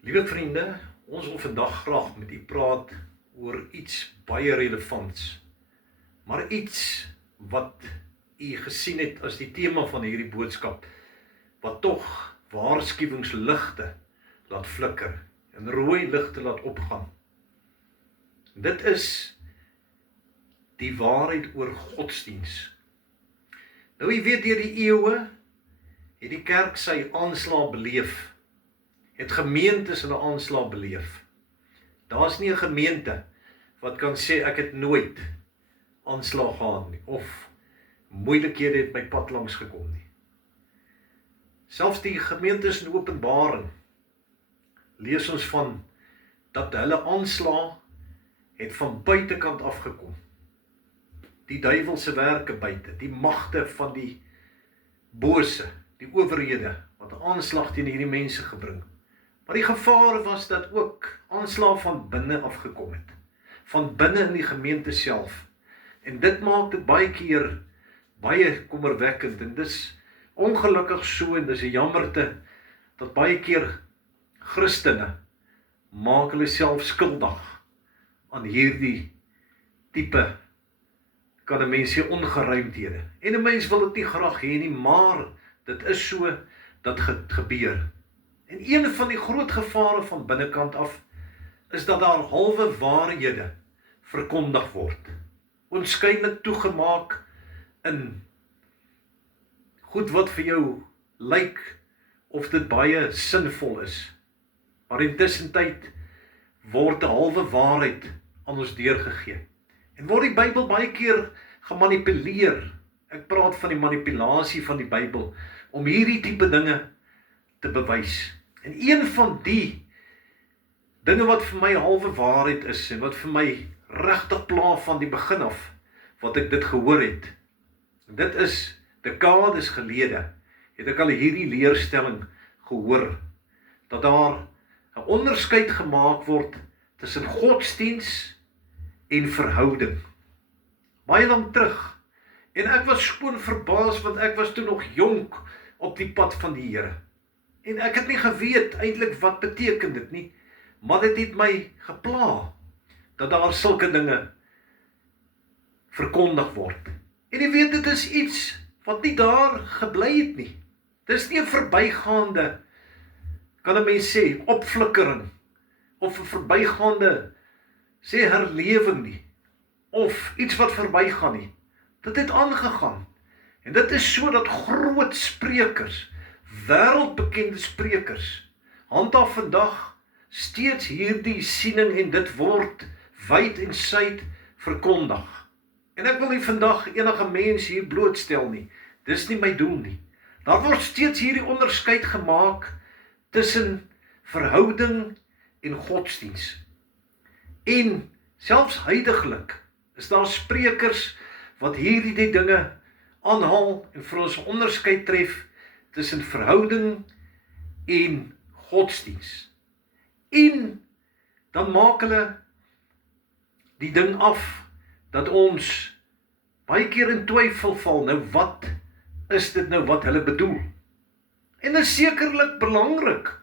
Liewe vriende, ons wil vandag graag met u praat oor iets baie relevants, maar iets wat u gesien het as die tema van hierdie boodskap, wat tog waarskuwingsligte laat flikker en rooi ligte laat opgaan. Dit is die waarheid oor godsdiens. Nou, jy weet, deur die eeue het die kerk sy aanslag beleef, het gemeentes hulle aanslag beleef. Daar's nie 'n gemeente wat kan sê ek het nooit aanslag gehad nie, of moeilikhede het my pad langs gekom nie. Selfs die gemeentes in Openbaring lees ons van dat hulle aanslag het van buitekant afgekom. Die duiwelse werke buite, die magte van die bose, die owerhede, wat 'n aanslag teen hierdie mense gebring. Maar die gevaar was dat ook aanslag van binne afgekom het, van binne in die gemeente self. En dit maak dit baie keer baie kommerwekkend, en dis ongelukkig so, en dis 'n jammerte, dat baie keer Christene maak hulle self skuldig aan hierdie tipe, kan 'n mens sê, ongeruimdhede. En 'n mens wil dit nie graag hê nie, maar dit is so dat gebeur. En een van die groot gevare van binnekant af is dat daar halwe waarhede verkondig word, oënskynlik toegemaak in goed wat vir jou lyk of dit baie sinvol is, maar intussen tyd word 'n halwe waarheid aan ons deurgegee. En word die Bybel baie keer gemanipuleer. Ek praat van die manipulasie van die Bybel om hierdie tipe dinge te bewys. En een van die dinge wat vir my halwe waarheid is, en wat vir my regtig pla van die begin af, wat ek dit gehoor het, dit is dekades gelede, het ek al hierdie leerstelling gehoor, dat daar 'n onderskeid gemaak word tussen godsdiens en verhouding. Baie lank terug, en ek was skoon verbaas, want ek was toe nog jonk op die pad van die Here. En ek het nie geweet eintlik wat beteken dit nie, maar dit het my gepla, dat daar sulke dinge verkondig word. En jy weet, dit is iets wat nie daar gebly het nie. Dit is nie 'n verbygaande, kan 'n mens sê, opflikkering, of 'n verbygaande, sê, herlewing nie, of iets wat verbygaan nie. Dit het aangegaan. En dit is so dat groot sprekers, wêreldbekende sprekers, handhaaf vandag steeds hierdie siening, en dit word wyd en suid verkondig. En ek wil nie vandag enige mens hier blootstel nie. Dis nie my doel nie. Daar word steeds hierdie onderskeid gemaak tussen verhouding en godsdiens. En selfs huidiglik is daar sprekers wat hierdie dinge aanhaal en vir ons onderskeid tref tussen verhouding en godsdiens. En dan maak hulle die ding af dat ons baie keer in twyfel val. Nou, wat is dit nou wat hulle bedoel? En dit is sekerlik belangrik.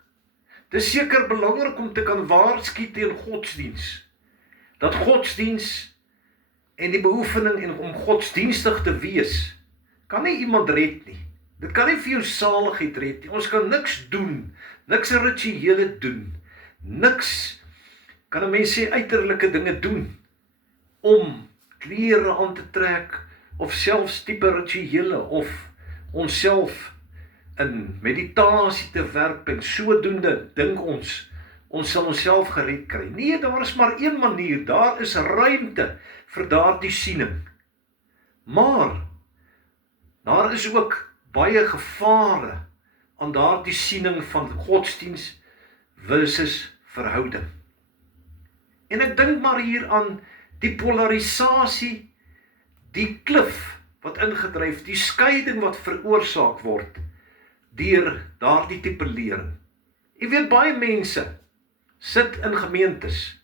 Dit is seker belangrik om te kan waarsku teen godsdiens. Dat godsdiens en die beoefening en om godsdienstig te wees, kan nie iemand red nie. Dit kan nie vir jou saligheid red nie. Ons kan niks doen, niks rituele doen, niks, kan 'n mens sê, uiterlike dinge doen, om klere aan te trek, of selfs tipe rituele, of onsself in meditasie te werp, en sodoende dink ons sal onsself gered kry. Nee, daar is maar een manier, daar is ruimte vir daardie siening. Maar daar is ook baie gevare aan daardie siening van godsdiens versus verhouding. En ek dink maar hier aan die polarisasie, die klif wat ingedryf, die skeiding wat veroorsaak word deur daardie tipe lering. Jy weet, baie mense sit in gemeentes,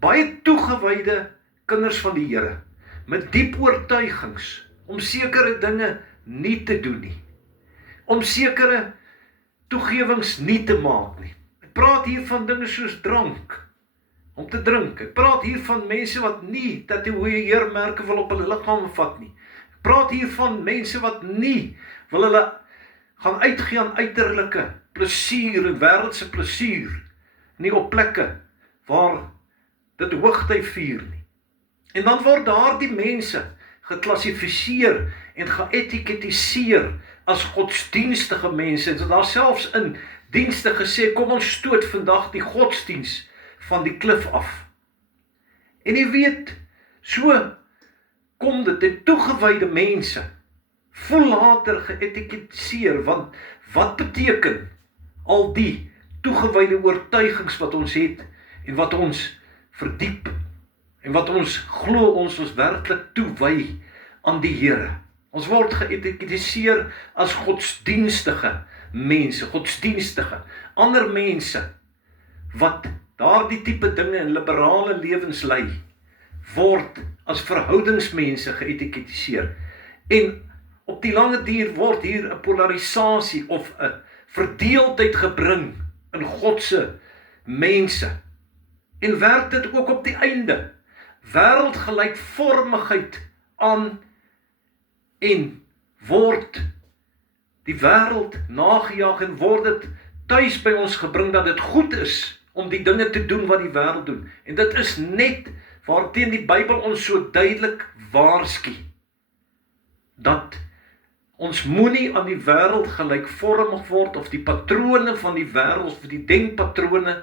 baie toegewyde kinders van die Here, met diep oortuigings om sekere dinge nie te doen nie, om sekere toegewings nie te maak nie. Ek praat hier van dinge soos drank, om te drink. Ek praat hier van mense wat nie tatoeëermerke wil op hulle liggaam vat nie. Ek praat hier van mense wat nie wil hulle gaan uitgee aan uiterlike plesier en wêreldse plesier, nie op plekke waar dit hoogtyd vier nie. En dan word daardie mense geklassifiseer en geetiketiseer as godsdienstige mense. En daar selfs in dienste gesê, kom ons stoot vandag die godsdiens van die klif af. En jy weet, so kom dit, en toegewyde mense voel later geetiketiseer, want wat beteken al die toegewyde oortuigings wat ons het, en wat ons verdiep, en wat ons glo ons werklik toewy aan die Here. Ons word geetiketiseer as godsdienstige mense, godsdienstige, ander mense, wat daardie tipe dinge in liberale lewens lei, word as verhoudingsmense geetiketiseer. En op die lange duur word hier 'n polarisasie of 'n verdeeldheid gebring in Godse mense. En werk dit ook op die einde wêreldgelykvormigheid aan en word die wêreld nagejaag en word dit tuis by ons gebring dat dit goed is om die dinge te doen wat die wêreld doen. En dit is net waarteen die Bybel ons so duidelik waarsku, dat ons moenie aan die wêreld gelykvormig word of die patrone van die wêreld of die denkpatrone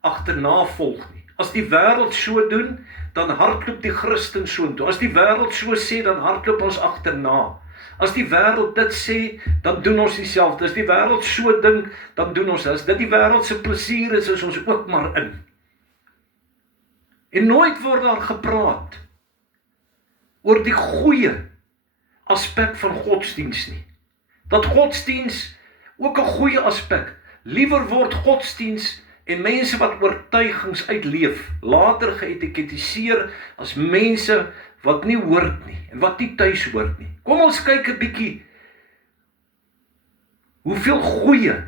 agterna volg nie. As die wêreld so doen, dan hardloop die Christen soontoe. As die wêreld so sê, dan hardloop ons agterna. As die wêreld dit sê, dan doen ons dieselfde. As die wêreld so dink, dan doen ons. As dit die wêreld se plesier is ons ook maar in. En nooit word daar gepraat oor die goeie aspek van godsdiens nie. Dat godsdiens ook 'n goeie aspek. Liewer word godsdiens en mense wat oortuigings uitleef, later geetiketiseer as mense wat nie hoort nie, en wat nie tuis hoort nie. Kom ons kyk 'n bietjie, hoeveel goeie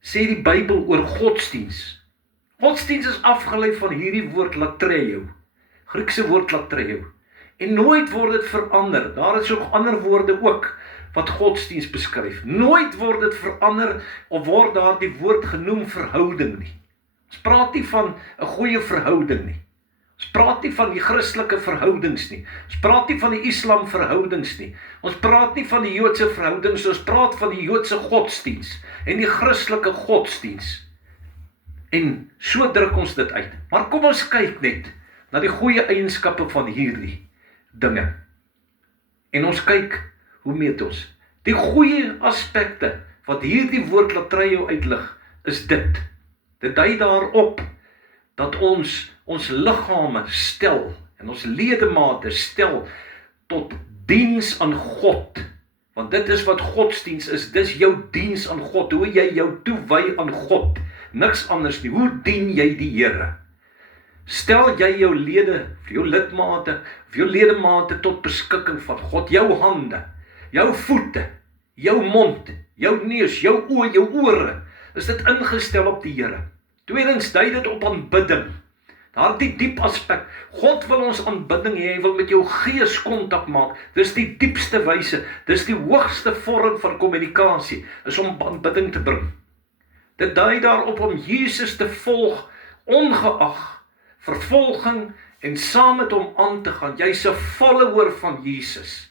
sê die Bybel oor godsdiens. Godsdiens is afgelei van hierdie woord latreo, Griekse woord latreo, en nooit word dit verander. Daar is ook ander woorde ook, wat godsdiens beskryf. Nooit word dit verander, of word daar die woord genoem verhouding nie. Ons praat nie van 'n goeie verhouding nie. Ons praat nie van die Christelike verhoudings nie. Ons praat nie van die Islam verhoudings nie. Ons praat nie van die Joodse verhoudings, ons praat van die Joodse godsdiens en die Christelike godsdiens. En so druk ons dit uit. Maar kom ons kyk net na die goeie eienskappe van hierdie dinge. En ons kyk, hoe meet ons? Die goeie aspekte wat hierdie woord latreo uitlig, is dit. Dit dui daarop dat ons liggame stel en ons ledemate stel tot diens aan God. Want dit is wat godsdiens is, dis jou diens aan God, hoe jy jou toewy aan God, niks anders nie. Hoe dien jy die Here? Stel jy jou lede, jou lidmate, of jou ledemate tot beskikking van God, jou hande, jou voete, jou mond, jou neus, jou oë, jou ore, is dit ingestel op die Here. Tweedens dui dit op aanbidding. Daardie diep aspek. God wil ons aanbidding hê, hy wil met jou gees kontak maak. Dis die diepste wyse, dis die hoogste vorm van kommunikasie, is om aanbidding te bring. Dit dui daarop om Jesus te volg, ongeag vervolging, en saam met hom aan te gaan. Jy's 'n follower van Jesus.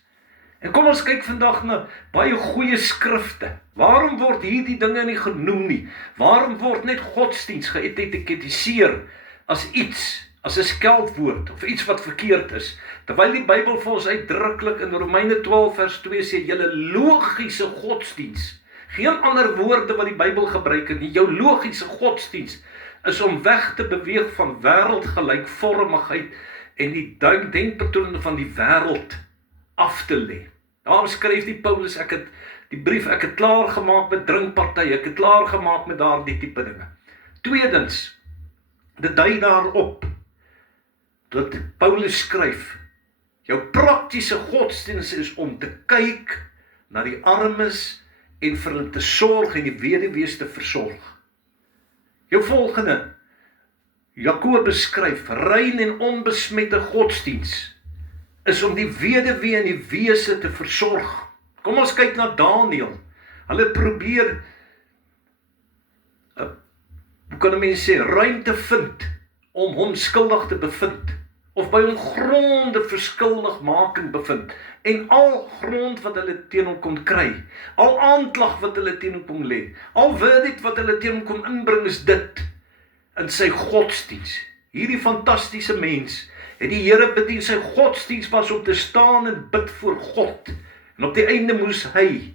En kom ons kyk vandag na baie goeie skrifte. Waarom word hierdie dinge nie genoem nie? Waarom word net godsdiens geetiketiseer as iets, as 'n skeldwoord, of iets wat verkeerd is? Terwyl die Bybel vir ons uitdruklik in Romeine 12 vers 2 sê, julle logiese godsdiens, geen ander woorde wat die Bybel gebruik het nie, jou logiese godsdiens, is om weg te beweeg van wêreldgelykvormigheid en die denkpatrone van die wêreld af te lê. Daarom skryf die Paulus, ek het klaar gemaak met drinkpartye, ek het klaar gemaak met daardie tipe dinge. Tweedens, dit dui daarop dat Paulus skryf, jou praktiese godsdiens is om te kyk na die armes en vir hulle te sorg en die weduwees te versorg. Jou volgende, Jakobus skryf, rein en onbesmette godsdiens is om die weduwee en die wese te versorg. Kom ons kyk na Daniël. Hulle probeer, hoe kan 'n mens sê, ruimte vind om hom skuldig te bevind, of by hom gronde verskuldigmaking bevind, en al grond wat hulle teen hom kon kry, al aanklag wat hulle teen hom kon lê, al verdict wat hulle teen hom kon inbring, is dit in sy godsdiens. Hierdie fantastiese mens het die Here bedien. Sy godsdiens was om te staan en bid voor God, en op die einde moes hy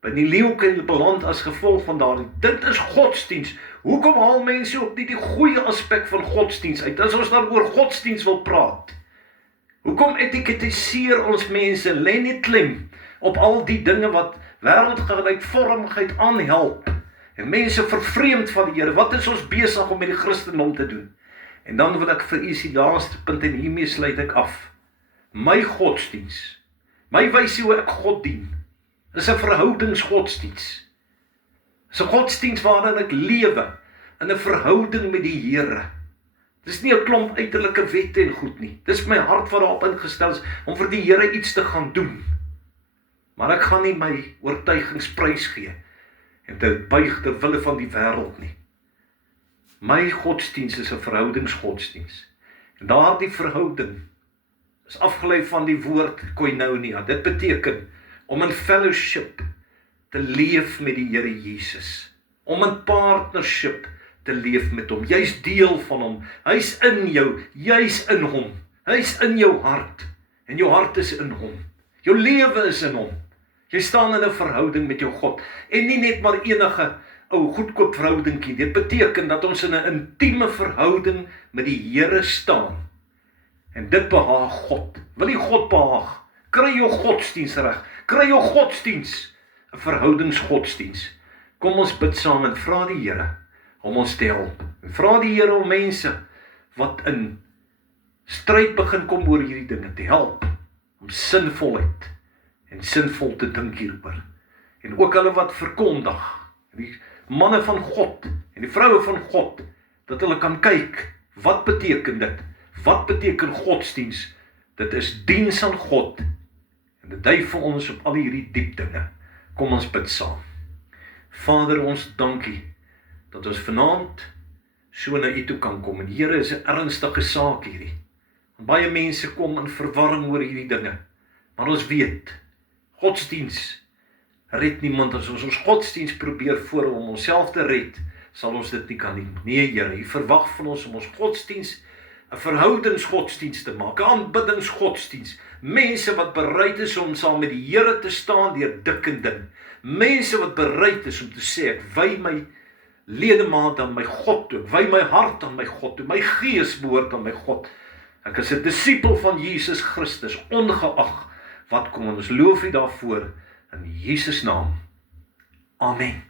by die leeukuil beland as gevolg van daardie. Dit is godsdiens. Hoekom haal mense ook nie die goeie aspek van godsdiens uit, as ons dan oor godsdiens wil praat? Hoekom etiketiseer ons mense, lê nie klem op al die dinge wat wêreldgelykvormigheid aanhelp, en mense vervreemd van die Here? Wat is ons besig om met die Christendom te doen? En dan wil ek vir u die laaste punt, en hiermee sluit ek af. My godsdiens, my wyse hoe ek God dien, is 'n verhoudingsgodsdiens. Is 'n godsdiens waarin ek lewe in 'n verhouding met die Here. Dis nie 'n klomp uiterlike wette en goed nie. Dis my hart wat daarop ingestel is om vir die Here iets te gaan doen. Maar ek gaan nie my oortuigings prysgee en dit buig ter wille van die wêreld nie. My godsdiens is 'n verhoudingsgodsdiens. En daardie verhouding is afgelei van die woord koinonia. Dit beteken om in fellowship te leef met die Here Jesus. Om in partnership te leef met hom. Jy's deel van hom. Hy's in jou. Jy's in hom. Hy's in jou hart. En jou hart is in hom. Jou lewe is in hom. Jy staan in 'n verhouding met jou God. En nie net maar enige ou goedkoop verhoudingkie. Dit beteken dat ons in 'n intieme verhouding met die Here staan. En dit behaag God. Wil jy God behaag? Kry jou godsdiens reg. Kry jou godsdiens 'n verhoudingsgodsdiens. Kom ons bid saam en vra die Here om ons te help. En vra die Here om mense wat in stryd begin kom oor hierdie dinge te help, om sinvolheid en sinvol te dink hieroor. En ook hulle wat verkondig, die manne van God en die vroue van God, dat hulle kan kyk, wat beteken dit? Wat beteken godsdiens? Dit is diens aan God, en dit dui vir ons op al hierdie diep dinge. Kom ons bid saam. Vader, ons dankie, dat ons vanaand so na u toe kan kom, en Here, is 'n ernstige saak hierdie. Baie mense kom in verwarring oor hierdie dinge, maar ons weet, godsdiens red niemand. As ons godsdiens probeer voor om onsself te red, sal ons dit nie kan nie. Nee, Here, u verwag van ons om ons godsdiens 'n verhoudingsgodsdiens te maak, 'n aanbiddingsgodsdiens. Mense wat bereid is om saam met die Here te staan deur dik en dun. Mense wat bereid is om te sê, ek wy my ledemaat aan my God toe, ek wy my hart aan my God toe, my gees behoort aan my God. Ek is 'n disipel van Jesus Christus, ongeag wat kom. Ons loof u daarvoor in Jesus naam. Amen.